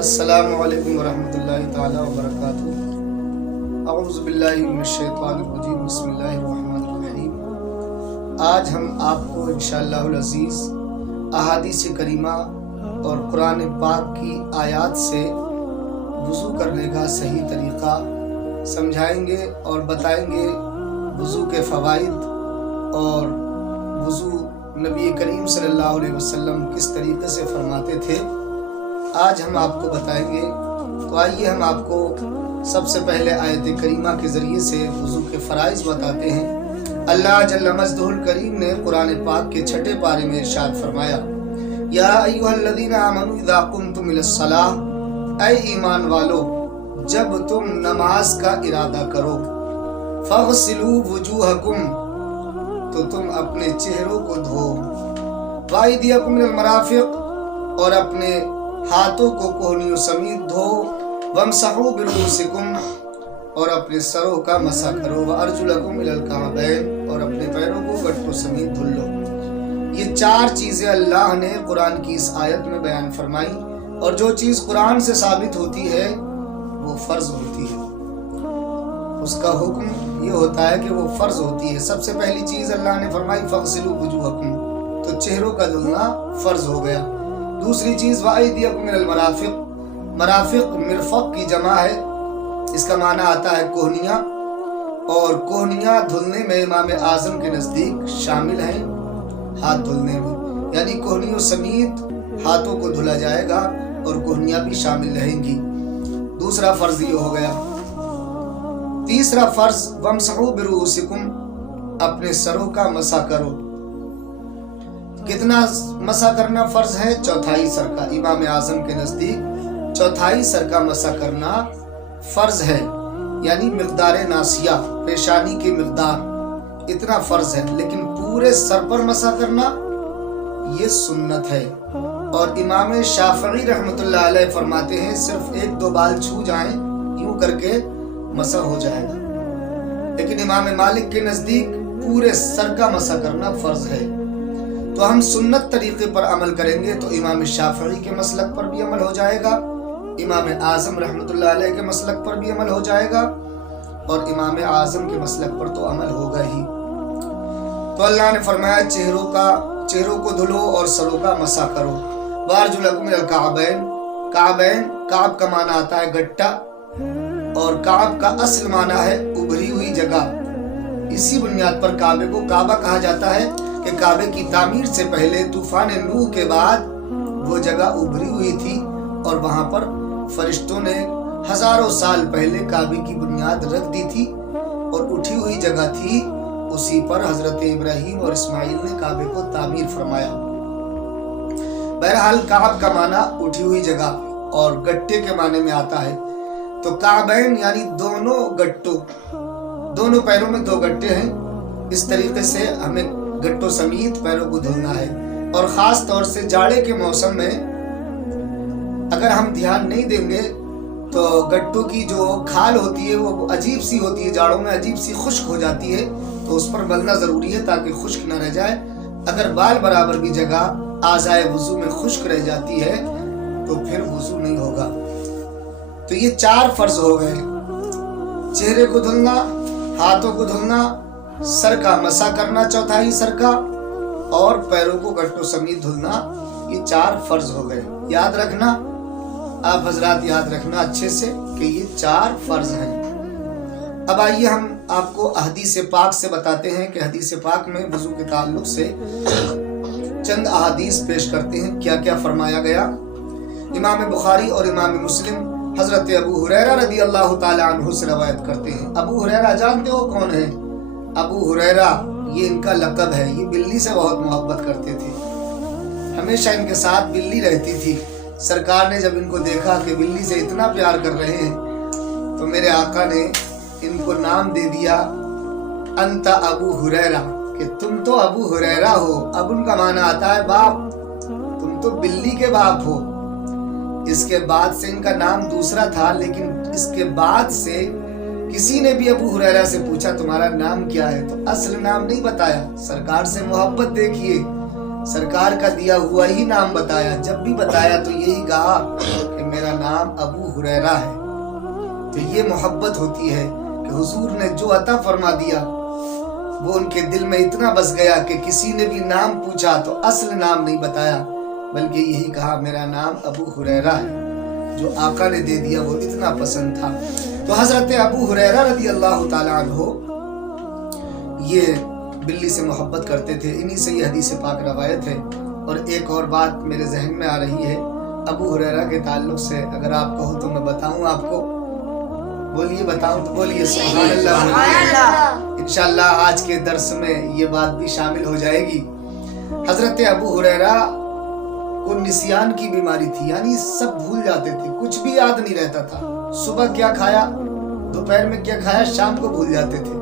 السلام علیکم ورحمۃ اللہ تعالی وبرکاتہ۔ اعوذ باللہ من الشیطان الرجیم، بسم اللہ الرحمن الرحیم۔ آج ہم آپ کو انشاءاللہ العزیز احادیث کریمہ اور قرآن پاک کی آیات سے وضو کرنے کا صحیح طریقہ سمجھائیں گے اور بتائیں گے وضو کے فوائد اور وضو نبی کریم صلی اللہ علیہ وسلم کس طریقے سے فرماتے تھے، آج ہم آپ کو بتائیں گے۔ تو آئیے ہم آپ کو سب سے پہلے آیت کریمہ کے ذریعے سے وضو کے فرائض بتاتے ہیں۔ اللہ جل مجدہ الکریم نے قرآن پاک کے 6 پارے میں ارشاد فرمایا، یا ایھا الذین آمنوا اذا قمتم الی الصلاۃ، اے ایمان والو جب تم نماز کا ارادہ کرو، فاغسلوا وجوہکم، تو تم اپنے چہروں کو دھو، وایدیکم الی المرافق، اور اپنے ہاتھوں کو کوہنیوں سمیت دھو، وامسحوا برؤوسکم، اور اپنے سروں کا مسح کرو، وارجلکم الی الکعبین، اور اپنے پیروں کو گٹوں سمیت دھل لو۔ یہ 4 چیزیں اللہ نے قرآن کی اس آیت میں بیان فرمائی، اور جو چیز قرآن سے ثابت ہوتی ہے وہ فرض ہوتی ہے، اس کا حکم یہ ہوتا ہے کہ وہ فرض ہوتی ہے۔ سب سے پہلی چیز اللہ نے فرمائی فاغسلوا وجوہکم، تو چہروں کا دھلنا فرض ہو گیا۔ دوسری چیز وایدیکم الی المرافق، مرافق مرفق کی جمع ہے، اس کا معنی آتا ہے کوہنیاں، اور کوہنیاں دھلنے میں امام اعظم کے نزدیک شامل ہیں ہاتھ دھلنے میں، یعنی کوہنیوں سمیت ہاتھوں کو دھلا جائے گا اور کوہنیاں بھی شامل رہیں گی۔ دوسرا فرض یہ ہو گیا۔ تیسرا فرض وامسحوا برؤوسکم، اپنے سروں کا مسح کرو۔ کتنا مسح کرنا فرض ہے؟ 1/4 سر کا۔ امام اعظم کے نزدیک 1/4 سر کا مسح کرنا فرض ہے، یعنی مقدار ناسیہ، پیشانی کی مقدار، اتنا فرض ہے، لیکن پورے سر پر مسح کرنا یہ سنت ہے۔ اور امام شافعی رحمۃ اللہ علیہ فرماتے ہیں صرف 1-2 بال چھو جائیں یوں کر کے مسح ہو جائے گا، لیکن امام مالک کے نزدیک پورے سر کا مسح کرنا فرض ہے۔ تو ہم سنت طریقے پر عمل کریں گے تو امام شافعی کے مسلک پر بھی عمل ہو جائے گا، امام اعظم رحمۃ اللہ علیہ کے مسلک پر بھی عمل ہو جائے گا، اور امام اعظم کے مسلک پر تو عمل ہوگا ہی۔ تو اللہ نے فرمایا چہروں کو دھلو اور سروں کا مسح کرو، وارجلکم الی الکعبین، کعبین، کعب کا معنی آتا ہے گٹا، اور کعب کا اصل معنی ہے ابھری ہوئی جگہ۔ اسی بنیاد پر کعبے کو کعبہ کہا جاتا ہے کہ کعبے کی تعمیر سے پہلے طوفان نوح کے بعد وہ جگہ ابھری ہوئی تھی، اور وہاں پر فرشتوں نے ہزاروں سال پہلے کعبے کی بنیاد رکھ دی تھی، اور اٹھی ہوئی جگہ تھی، اسی پر حضرت ابراہیم اور اسماعیل نے کعبے کو تعمیر فرمایا۔ بہرحال کعب کا معنی اٹھی ہوئی جگہ اور گٹے کے معنی میں آتا ہے۔ تو کعبین یعنی دونوں گٹوں، دونوں پیروں میں 2 گٹے ہیں، اس طریقے سے ہمیں گٹوں سمیت پیروں کو دھلنا ہے۔ اور خاص طور سے جاڑے کے موسم میں اگر ہم دھیان نہیں دیں گے تو گٹوں کی جو کھال ہوتی ہے وہ عجیب سی ہوتی ہے، جاڑوں میں عجیب سی خشک ہو جاتی ہے، تو اس پر ملنا ضروری ہے تاکہ خشک نہ رہ جائے۔ اگر بال برابر بھی جگہ اعضائے وضو میں خشک رہ جاتی ہے تو پھر وضو نہیں ہوگا۔ تو یہ 4 فرض ہو گئے، چہرے کو دھلنا، ہاتھوں کو دھلنا، سر کا مسح کرنا 1/4 سر کا، اور پیروں کو گٹوں سمیت دھلنا، یہ 4 فرض ہو گئے۔ یاد رکھنا، آپ حضرات یاد رکھنا اچھے سے کہ یہ 4 فرض ہیں۔ اب آئیے ہم آپ کو حدیث پاک سے بتاتے ہیں کہ حدیث پاک میں وضو کے تعلق سے چند احادیث پیش کرتے ہیں، کیا کیا فرمایا گیا۔ امام بخاری اور امام مسلم حضرت ابو ہریرہ رضی اللہ تعالی عنہ سے روایت کرتے ہیں۔ ابو ہریرہ جانتے ہو کون ہیں؟ ابو ہریرہ یہ ان کا لقب ہے، یہ بلی سے بہت محبت کرتے تھے، ہمیشہ ان کے ساتھ بلی رہتی تھی۔ سرکار نے جب ان کو دیکھا کہ بلی سے اتنا پیار کر رہے ہیں تو میرے آقا نے ان کو نام دے دیا انت ابو ہریرہ، کہ تم تو ابو ہریرہ ہو۔ اب ان کا معنی آتا ہے باپ، تم تو بلی کے باپ ہو۔ اس کے بعد سے ان کا نام دوسرا تھا، لیکن اس کے بعد سے کسی نے بھی ابو ہریرہ سے پوچھا تمہارا نام کیا ہے تو اصل نام نہیں بتایا۔ سرکار سے محبت دیکھیے، سرکار کا دیا ہوا ہی نام بتایا. جب بھی بتایا تو یہی کہا کہ میرا نام ابو ہریرہ ہے. تو یہ محبت ہوتی ہے کہ حضور نے جو عطا فرما دیا وہ ان کے دل میں اتنا بس گیا کہ کسی نے بھی نام پوچھا تو اصل نام نہیں بتایا بلکہ یہی کہا میرا نام ابو ہریرہ ہے. جو آقا نے دے دیا وہ اتنا پسند تھا. تو حضرت ابو ہریرہ رضی اللہ تعالیٰ عنہ یہ بلی سے محبت کرتے تھے. انہی سے یہ حدیث پاک روایت ہے. اور ایک اور بات میرے ذہن میں آ رہی ہے ابو ہریرہ کے تعلق سے، اگر آپ کہو تو میں بتاؤں آپ کو. بولیے، بتاؤں تو بولیے سبحان اللہ. انشاءاللہ آج کے درس میں یہ بات بھی شامل ہو جائے گی. حضرت ابو ہریرہ کو نسیان کی بیماری تھی، یعنی سب بھول جاتے تھے، کچھ بھی یاد نہیں رہتا تھا. صبح کیا کھایا، دوپہر میں کیا کھایا، شام کو بھول جاتے تھے.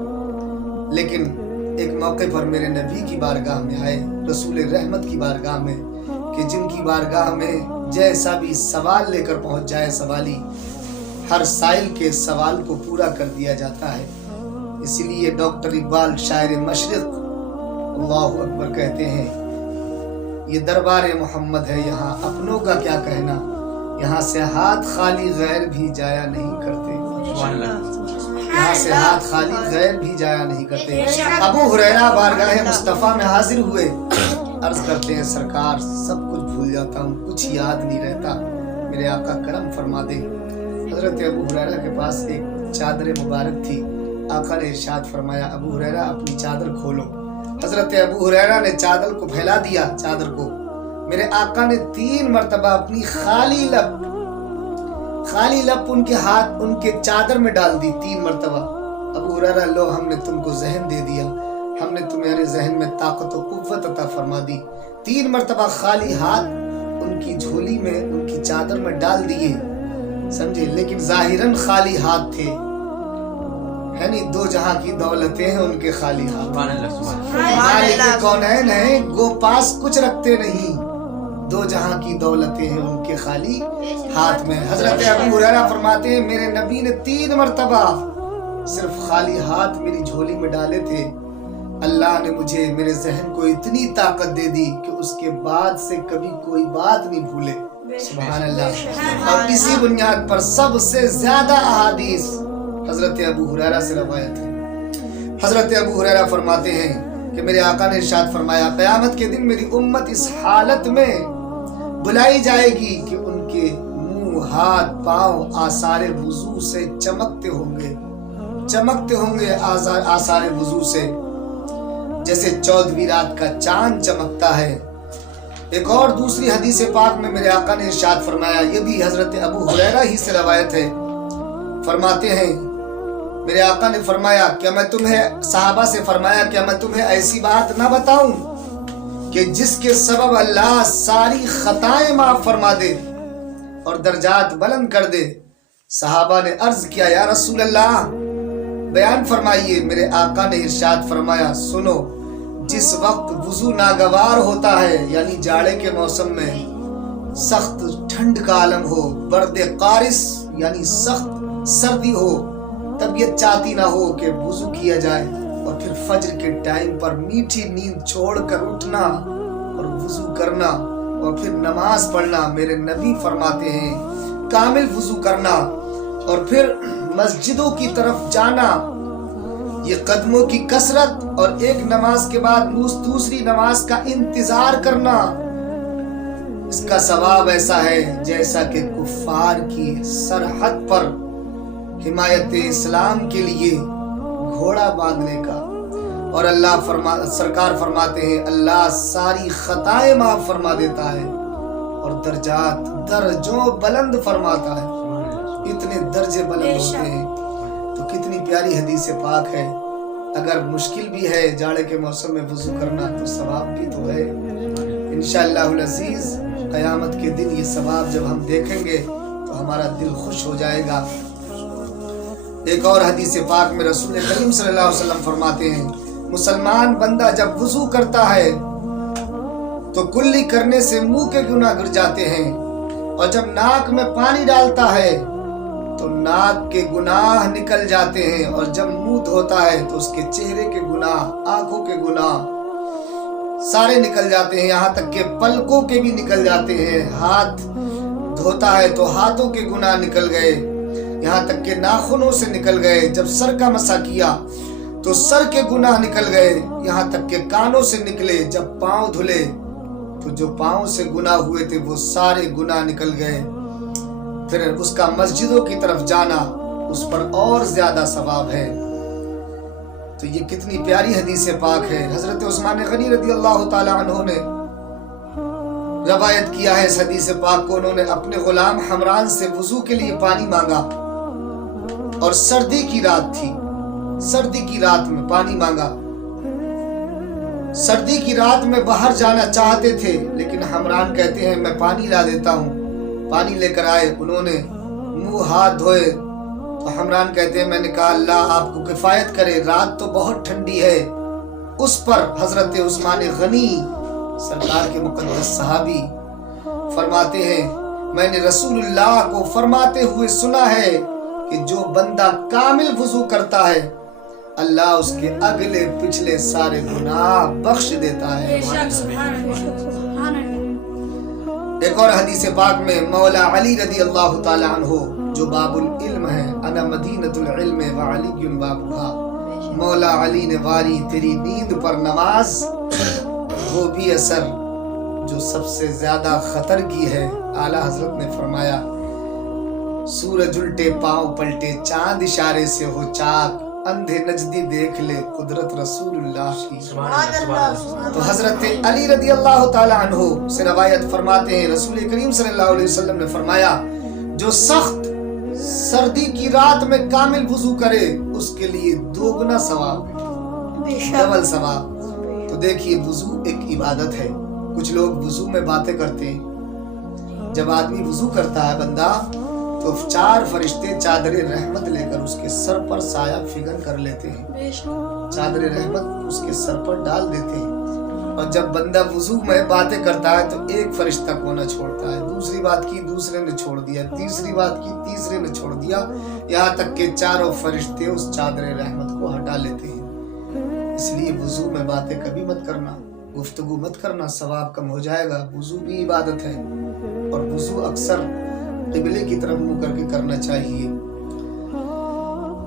لیکن ایک موقع پر میرے نبی کی بارگاہ میں آئے، رسول رحمت کی بارگاہ میں، کہ جن کی بارگاہ میں جیسا بھی سوال لے کر پہنچ جائے سوالی، ہر سائل کے سوال کو پورا کر دیا جاتا ہے. اسی لیے ڈاکٹر اقبال شاعر مشرق اللہ اکبر کہتے ہیں یہ دربار محمد ہے، یہاں اپنوں کا کیا کہنا، یہاں سے ہاتھ خالی غیر بھی جایا نہیں کرتے. یہاں سے ہاتھ خالی غیر بھی جایا نہیں کرتے. ابو ہریرہ بارگاہ مصطفیٰ میں حاضر ہوئے، عرض کرتے ہیں سرکار سب کچھ بھول جاتا ہوں، کچھ یاد نہیں رہتا، میرے آقا کرم فرما دیں. حضرت ابو ہریرہ کے پاس ایک چادر مبارک تھی. آقا نے ارشاد فرمایا ابو ہریرہ اپنی چادر کھولو. حضرت ابو ہریرہ نے چادر کو پھیلا دیا. چادر کو میرے آقا نے 3 مرتبہ اپنی خالی لب ان کے ہاتھ ان کے چادر میں ڈال دی. 3 مرتبہ. ابو ہریرہ لو ہم نے تم کو ذہن دے دیا، ہم نے تمہارے ذہن میں طاقت و قوت عطا فرما دی. 3 مرتبہ خالی ہاتھ ان کی جھولی میں ان کی چادر میں ڈال دیے، سمجھے. لیکن ظاہراً خالی ہاتھ تھے، ہے نہیں. 2 جہاں کی دولتیں ہیں ان کے خالی ہاتھ. مالک کونین ہیں گو پاس کچھ رکھتے نہیں، 2 جہاں کی دولتیں ہیں ان کے خالی ہاتھ میں. حضرت ابو ہریرہ فرماتے ہیں میرے نبی نے 3 مرتبہ صرف خالی ہاتھ میری جھولی میں ڈالے تھے. اللہ نے مجھے میرے ذہن کو اتنی طاقت دے دی کہ اس کے بعد سے کبھی کوئی بات نہیں بھولے. سبحان اللہ. اور اسی بنیاد پر سب سے زیادہ احادیث حضرت ابو ہریرہ سے روایت ہے. حضرت ابو ہریرہ فرماتے ہیں کہ میرے آقا نے ارشاد فرمایا قیامت کے دن میری امت اس حالت میں بلائی جائے گی کہ ان کے منہ، ہاتھ، پاؤں آثار وضو سے چمکتے ہوں گے آثار وضو سے، جیسے 14ویں رات کا چاند چمکتا ہے. ایک اور دوسری حدیث پاک میں میرے آقا نے ارشاد فرمایا، یہ بھی حضرت ابو ہریرہ ہی سے روایت ہے. فرماتے ہیں میرے آقا نے فرمایا کیا میں تمہیں، صحابہ سے فرمایا کیا میں تمہیں ایسی بات نہ بتاؤں کہ جس کے سبب اللہ ساری خطائیں معاف فرما دے اور درجات بلند کر دے. صحابہ نے عرض کیا یا رسول اللہ بیان فرمائیے. میرے آقا نے ارشاد فرمایا سنو، جس وقت وضو ناگوار ہوتا ہے، یعنی جاڑے کے موسم میں سخت ٹھنڈ کا عالم ہو، برد قارس یعنی سخت سردی ہو، طبیعت چاہتی نہ ہو کہ وضو کیا جائے، اور پھر فجر کے ٹائم پر میٹھی نیند چھوڑ کر اٹھنا اور وضو کرنا اور پھر نماز پڑھنا. میرے نبی فرماتے ہیں کامل وضو کرنا اور پھر مسجدوں کی طرف جانا، یہ قدموں کی کثرت اور ایک نماز کے بعد دوسری نماز کا انتظار کرنا، اس کا ثواب ایسا ہے جیسا کہ کفار کی سرحد پر حمایت اسلام کے لیے گھوڑا باندھنے کا. اور اللہ سرکار فرماتے ہیں اللہ ساری خطائیں معاف فرما دیتا ہے اور درجوں بلند فرماتا ہے. اتنے درجے بلند ہوتے ہیں. تو کتنی پیاری حدیث پاک ہے. اگر مشکل بھی ہے جاڑے کے موسم میں وضو کرنا تو ثواب بھی تو ہے. انشاءاللہ العزیز قیامت کے دن یہ ثواب جب ہم دیکھیں گے تو ہمارا دل خوش ہو جائے گا. ایک اور حدیث پاک میں رسول کریم صلی اللہ علیہ وسلم فرماتے ہیں مسلمان بندہ جب وضو کرتا ہے تو کلی کرنے سے منہ کے گناہ گر جاتے ہیں، اور جب ناک میں پانی ڈالتا ہے تو ناک کے گناہ نکل جاتے ہیں، اور جب منہ دھوتا ہے تو اس کے چہرے کے گناہ، آنکھوں کے گناہ، سارے نکل جاتے ہیں، یہاں تک کہ پلکوں کے بھی نکل جاتے ہیں۔ ہاتھ دھوتا ہے تو ہاتھوں کے گناہ نکل گئے، یہاں تک کہ ناخنوں سے نکل گئے۔ جب سر کا مسح کیا تو سر کے گناہ نکل گئے، یہاں تک کہ کانوں سے نکلے۔ جب پاؤں دھلے تو جو پاؤں سے گناہ ہوئے تھے وہ سارے گناہ نکل گئے۔ پھر اس کا مسجدوں کی طرف جانا اس پر اور زیادہ ثواب ہے۔ تو یہ کتنی پیاری حدیث پاک ہے۔ حضرت عثمان غنی رضی اللہ تعالی عنہ نے روایت کیا ہے اس حدیث پاک کو، انہوں نے اپنے غلام حمران سے وضو کے لیے پانی مانگا اور سردی کی رات تھی، سردی کی رات میں پانی مانگا۔ سردی کی رات میں باہر جانا چاہتے تھے، لیکن حمران کہتے ہیں میں پانی لا دیتا ہوں۔ پانی لے کر آئے، انہوں نے منہ ہاتھ دھوئے تو حمران کہتے ہیں میں نے کہا اللہ آپ کو کفایت کرے، رات تو بہت ٹھنڈی ہے۔ اس پر حضرت عثمان غنی سرکار کے مقدس صحابی فرماتے ہیں میں نے رسول اللہ کو فرماتے ہوئے سنا ہے کہ جو بندہ کامل وضو کرتا ہے اللہ اس کے اگلے پچھلے سارے گناہ بخش دیتا ہے۔ ایک اور حدیث پاک میں مولا علی رضی اللہ تعالی عنہ جو باب العلم ہے، انا مدینۃ العلم وعلی بابھا، مولا علی نے واری تیری نیند پر نماز، وہ بھی اثر جو سب سے زیادہ خطر کی ہے۔ اعلیٰ حضرت نے فرمایا سورج الٹے پاؤں پلٹے، چاند اشارے سے ہو چاک، اندھے نجدی دیکھ لے قدرت رسول اللہ کی۔ تو حضرت علی رضی اللہ تعالی عنہ سے روایت فرماتے ہیں رسول کریم صلی اللہ علیہ وسلم نے فرمایا جو سخت سردی کی رات میں کامل وضو کرے اس کے لیے دوگنا ثواب، ڈبل ثواب۔ تو دیکھیے وضو ایک عبادت ہے۔ کچھ لوگ وضو میں باتیں کرتے ہیں۔ جب آدمی وضو کرتا ہے بندہ تو 4 فرشتے چادر رحمت لے کر اس کے سر پر سایہ فگن کر لیتے ہیں، چادر رحمت اس کے سر پر ڈال دیتے ہیں۔ اور جب بندہ وضو میں باتیں کرتا ہے تو ایک فرشتہ کو نہ چھوڑتا ہے، دوسری بات کی دوسرے نے چھوڑ دیا، تیسری بات کی تیسرے نے چھوڑ دیا، یہاں تک کہ 4 فرشتے اس چادر رحمت کو ہٹا لیتے ہیں۔ اس لیے وضو میں باتیں کبھی مت کرنا، گفتگو مت کرنا، ثواب کم ہو جائے گا۔ وضو بھی عبادت ہے اور وضو اکثر قبلے کی طرف منہ کر کے کرنا چاہیے۔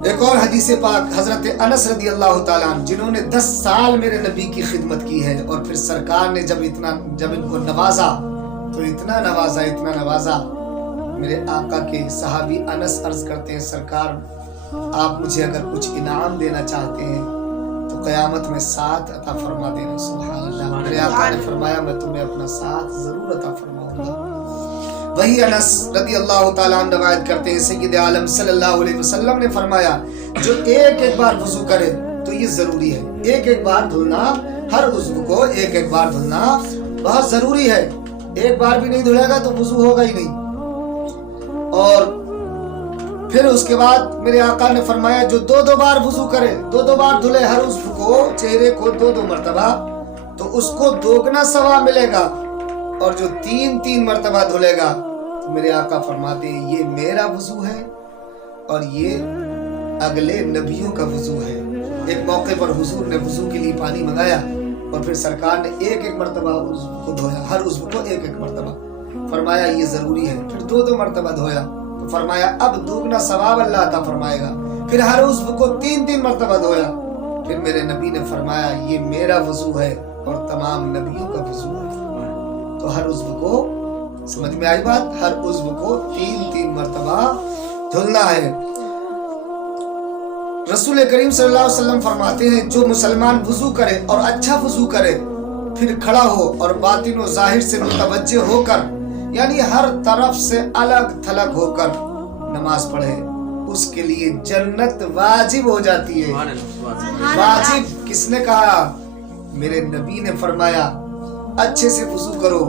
ایک اور حدیث پاک حضرت انس رضی اللہ تعالیٰ عنہ جنہوں نے 10 سال میرے نبی کی خدمت کی ہے، اور پھر سرکار نے جب ان کو نوازا تو اتنا نوازا، میرے آقا کے صحابی انس عرض کرتے ہیں سرکار آپ مجھے اگر کچھ انعام دینا چاہتے ہیں تو قیامت میں ساتھ عطا فرما دینا۔ سبحان اللہ، میرے آقا نے فرمایا میں تمہیں اپنا ساتھ ضرور عطا فرماؤں گا۔ وہی انس رضی اللہ تعالیٰ عنہ روایت کرتے ہیں سید عالم صلی اللہ علیہ وسلم نے فرمایا جو ایک بار وضو کرے تو یہ ضروری ہے، ایک بار دھلنا، ہر عضو کو ایک بار دھلنا بہت ضروری ہے۔ ایک بار بھی نہیں دھلے گا تو وضو ہوگا ہی نہیں۔ اور پھر اس کے بعد میرے آقا نے فرمایا جو 2 بار وضو کرے، 2 بار دھلے ہر عضو کو، چہرے کو 2 مرتبہ، تو اس کو دوگنا ثواب ملے گا۔ اور جو 3 مرتبہ دھلے گا تو میرے آقا فرماتے ہیں یہ میرا وضو ہے اور یہ اگلے نبیوں کا وضو ہے۔ ایک موقع پر حضور نے وضو کے لیے پانی منگایا اور پھر سرکار نے ایک مرتبہ عضو کو دھویا، ہر عضو کو ایک مرتبہ، فرمایا یہ ضروری ہے۔ پھر 2 مرتبہ دھویا تو فرمایا اب دوگنا ثواب اللہ عطا فرمائے گا۔ پھر ہر عضو کو 3 مرتبہ دھویا، پھر میرے نبی نے فرمایا یہ میرا وضو ہے اور تمام نبیوں کا وضو ہے۔ تو ہر عضو کو، سمجھ میں آئی بات، ہر عضو کو 3 مرتبہ دھلنا ہے۔ رسول کریم صلی اللہ علیہ وسلم فرماتے ہیں جو مسلمان وضو کرے اور اچھا وضو کرے، پھر کھڑا ہو اور باطن و ظاہر سے متوجہ ہو کر، یعنی ہر طرف سے الگ تھلگ ہو کر نماز پڑھے، اس کے لیے جنت واجب ہو جاتی ہے۔ واجب کس نے کہا؟ میرے نبی نے فرمایا اچھے سے وضو کرو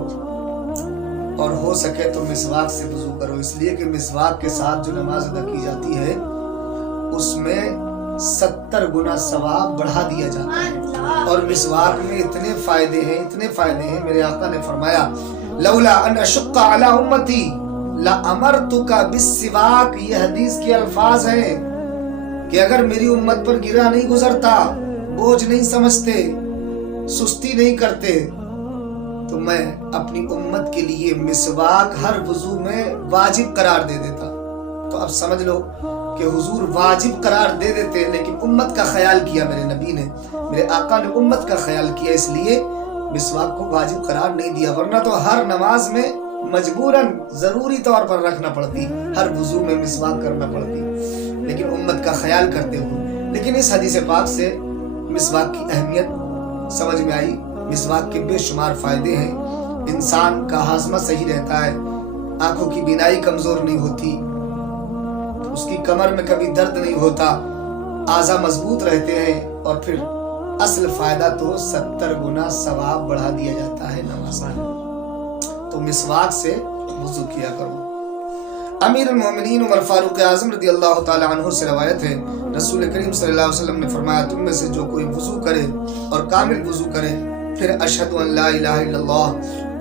اور ہو سکے تو مسواک سے وضو کرو، اس لیے کہ مسواک کے ساتھ جو نماز ادا کی جاتی ہے اس میں 70 گنا ثواب بڑھا دیا جاتا ہے۔ اور مسواک میں اتنے فائدے ہیں، میرے آقا نے فرمایا لولا ان اشق علی امتی لامرتک بالسواک، یہ حدیث کے الفاظ ہیں کہ اگر میری امت پر گرا نہیں گزرتا، بوجھ نہیں سمجھتے، سستی نہیں کرتے تو میں اپنی امت کے لیے مسواک ہر وضو میں واجب قرار دے دیتا۔ تو اب سمجھ لو کہ حضور واجب قرار دے دیتے، لیکن امت کا خیال کیا میرے نبی نے، میرے آقا نے امت کا خیال کیا، اس لیے مسواک کو واجب قرار نہیں دیا، ورنہ تو ہر نماز میں مجبوراً ضروری طور پر رکھنا پڑتی، ہر وضو میں مسواک کرنا پڑتی، لیکن امت کا خیال کرتے ہوئے۔ لیکن اس حدیث پاک سے مسواک کی اہمیت سمجھ میں آئی، مسواک کے بے شمار فائدے ہیں، انسان کا ہاضمہ صحیح رہتا ہے، آنکھوں کی بینائی کمزور نہیں ہوتی، اس کی کمر میں کبھی درد نہیں ہوتا، اعضاء مضبوط رہتے ہیں، اور پھر اصل فائدہ تو 70 گنا ثواب بڑھا دیا جاتا ہے نماز میں۔ تو مسواک سے وضو کیا کرو۔ امیر المومنین عمر فاروق اعظم رضی اللہ تعالی عنہ سے روایت ہے، رسول کریم صلی اللہ علیہ وسلم نے فرمایا، تم میں سے جو کوئی وضو کرے اور کامل وضو کرے، پھر اشہد ان لا الہ الا اللہ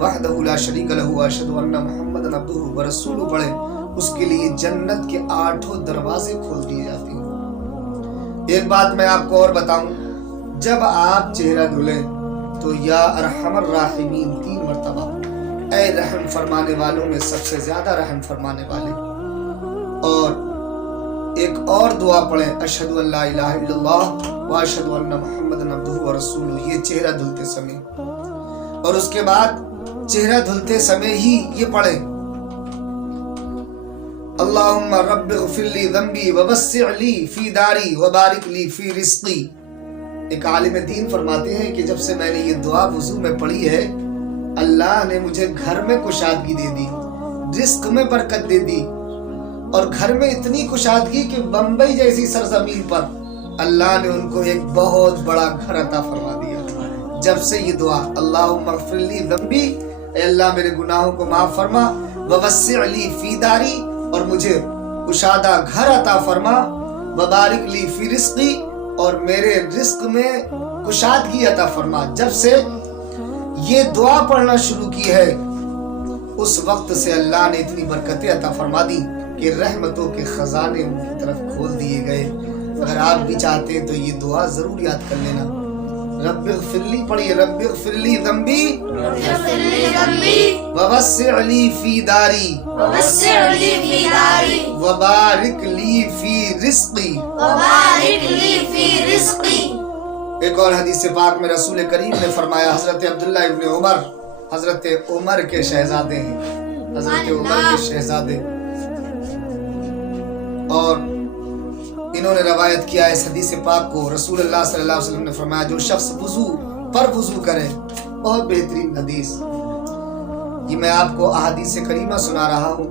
وحدہ لا شریک لہ واشہد ان محمدا عبدہ ورسولہ پڑھے، اس کے لیے جنت کے 8 دروازے کھول دیے جاتے ہیں۔ ایک بات میں آپ کو اور بتاؤں، جب آپ چہرہ دھلیں تو یا ارحم الراحمین 3 مرتبہ، اے رحم فرمانے والوں میں سب سے زیادہ رحم فرمانے والے، اور ایک اور دعا پڑھیں، اشہد ان لا الہ الا اللہ واشہد ان محمدا عبدہ ورسولہ، یہ چہرہ دھلتے سمے، اور اس کے بعد چہرہ دھلتے سمے ہی یہ پڑھیں، اللہم رب اغفر لی ذنبی ووسع لی فی داری وبارک لی فی رزقی۔ ایک عالم دین فرماتے ہیں کہ جب سے میں نے یہ دعا وضو میں پڑھی ہے، اللہ نے مجھے گھر میں کشادگی دے دی، رزق میں برکت دے دی، اور گھر میں اتنی کشادگی کہ بمبئی جیسی سرزمین پر اللہ نے ان کو ایک بہت بڑا گھر عطا فرما دیا۔ جب سے یہ دعا، اللہم اغفر لی ذنبی، اے اللہ میرے گناہوں کو معاف فرما، ووسع لی فی داری، اور مجھے کشادہ گھر عطا فرما، وبارک لی فی رزقی، اور میرے رزق میں کشادگی عطا فرما، جب سے یہ دعا پڑھنا شروع کی ہے اس وقت سے اللہ نے اتنی برکتیں عطا فرما دی کہ رحمتوں کے خزانے ان کی طرف کھول دیے گئے۔ اگر آپ بھی چاہتے ہیں تو یہ دعا ضرور یاد کر لینا، رب اغفر لی پڑھیے، رب اغفر لی ذنبی ووسع لی فی داری وبارک لی فی رزقی۔ ایک اور حدیث پاک میں رسول کریم نے فرمایا، حضرت عبداللہ ابن عمر، حضرت عمر کے شہزادے ہیں، حضرت عمر کے شہزادے، اور انہوں نے روایت کیا اس حدیث پاک کو، رسول اللہ صلی اللہ علیہ وسلم نے فرمایا، جو شخص وضو کرے، بہت بہترین حدیث، یہ میں آپ کو احادیث کریمہ سنا رہا ہوں،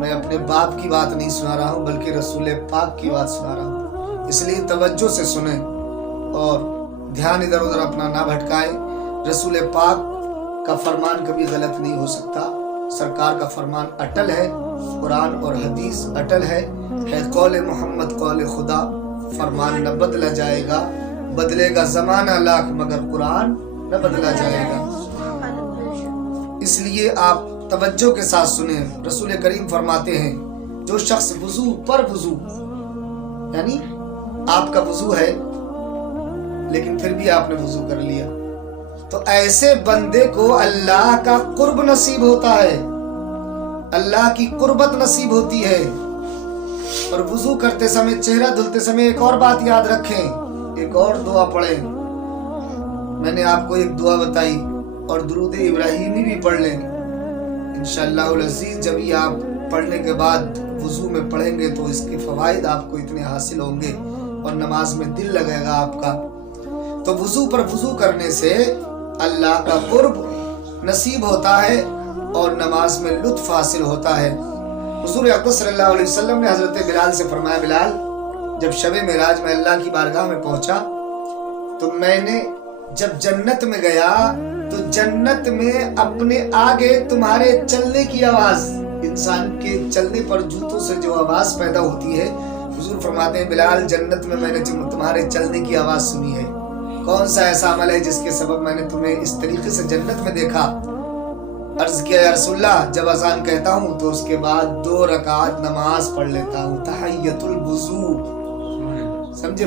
میں اپنے باپ کی بات نہیں سنا رہا ہوں بلکہ رسول پاک کی بات سنا رہا ہوں، اس لیے توجہ سے سنیں اور دھیان ادھر ادھر اپنا نہ بھٹکائیں۔ رسول پاک کا فرمان کبھی غلط نہیں ہو سکتا، سرکار کا فرمان اٹل ہے، قرآن اور حدیث اٹل ہے قول محمد قول خدا، فرمان نہ بدلا جائے گا، بدلے گا زمانہ لاکھ مگر قرآن نہ بدلا جائے گا، اس لیے آپ توجہ کے ساتھ سنیں۔ رسول کریم فرماتے ہیں، جو شخص وضو پر وضو، یعنی آپ کا وضو ہے لیکن پھر بھی آپ نے وضو کر لیا، تو ایسے بندے کو اللہ کا قرب نصیب ہوتا ہے، اللہ کی قربت نصیب ہوتی ہے۔ اور وضو کرتے سمے، چہرہ دھلتے سمے ایک اور بات یاد رکھیں، ایک اور دعا پڑھیں، میں نے آپ کو ایک دعا بتائی، اور درود ابراہیمی بھی پڑھ لیں انشاءاللہ العزیز۔ جب یہ آپ پڑھنے کے بعد وضو میں پڑھیں گے تو اس کے فوائد آپ کو اتنے حاصل ہوں گے اور نماز میں دل لگے گا آپ کا۔ تو وضو پر وضو کرنے سے اللہ کا قرب نصیب ہوتا ہے اور نماز میں لطف حاصل ہوتا ہے۔ حضور اقدس صلی اللہ علیہ وسلم نے حضرت بلال سے فرمایا، بلال جب شب معراج میں اللہ کی بارگاہ میں پہنچا تو میں نے جب جنت میں گیا تو جنت میں اپنے آگے تمہارے چلنے کی آواز، انسان کے چلنے پر جوتوں سے جو آواز پیدا ہوتی ہے، حضور فرماتے ہیں بلال جنت میں نے تمہارے چلنے کی آواز سنی ہے، کون سا ایسا عمل ہے جس کے سبب میں نے تمہیں اس طریقے سے جنت میں دیکھا؟ عرض کیا یا رسول اللہ، جب اذان کہتا ہوں تو اس کے بعد 2 رکعت نماز پڑھ لیتا ہوں، تحیۃ الوضو، سمجھے،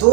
2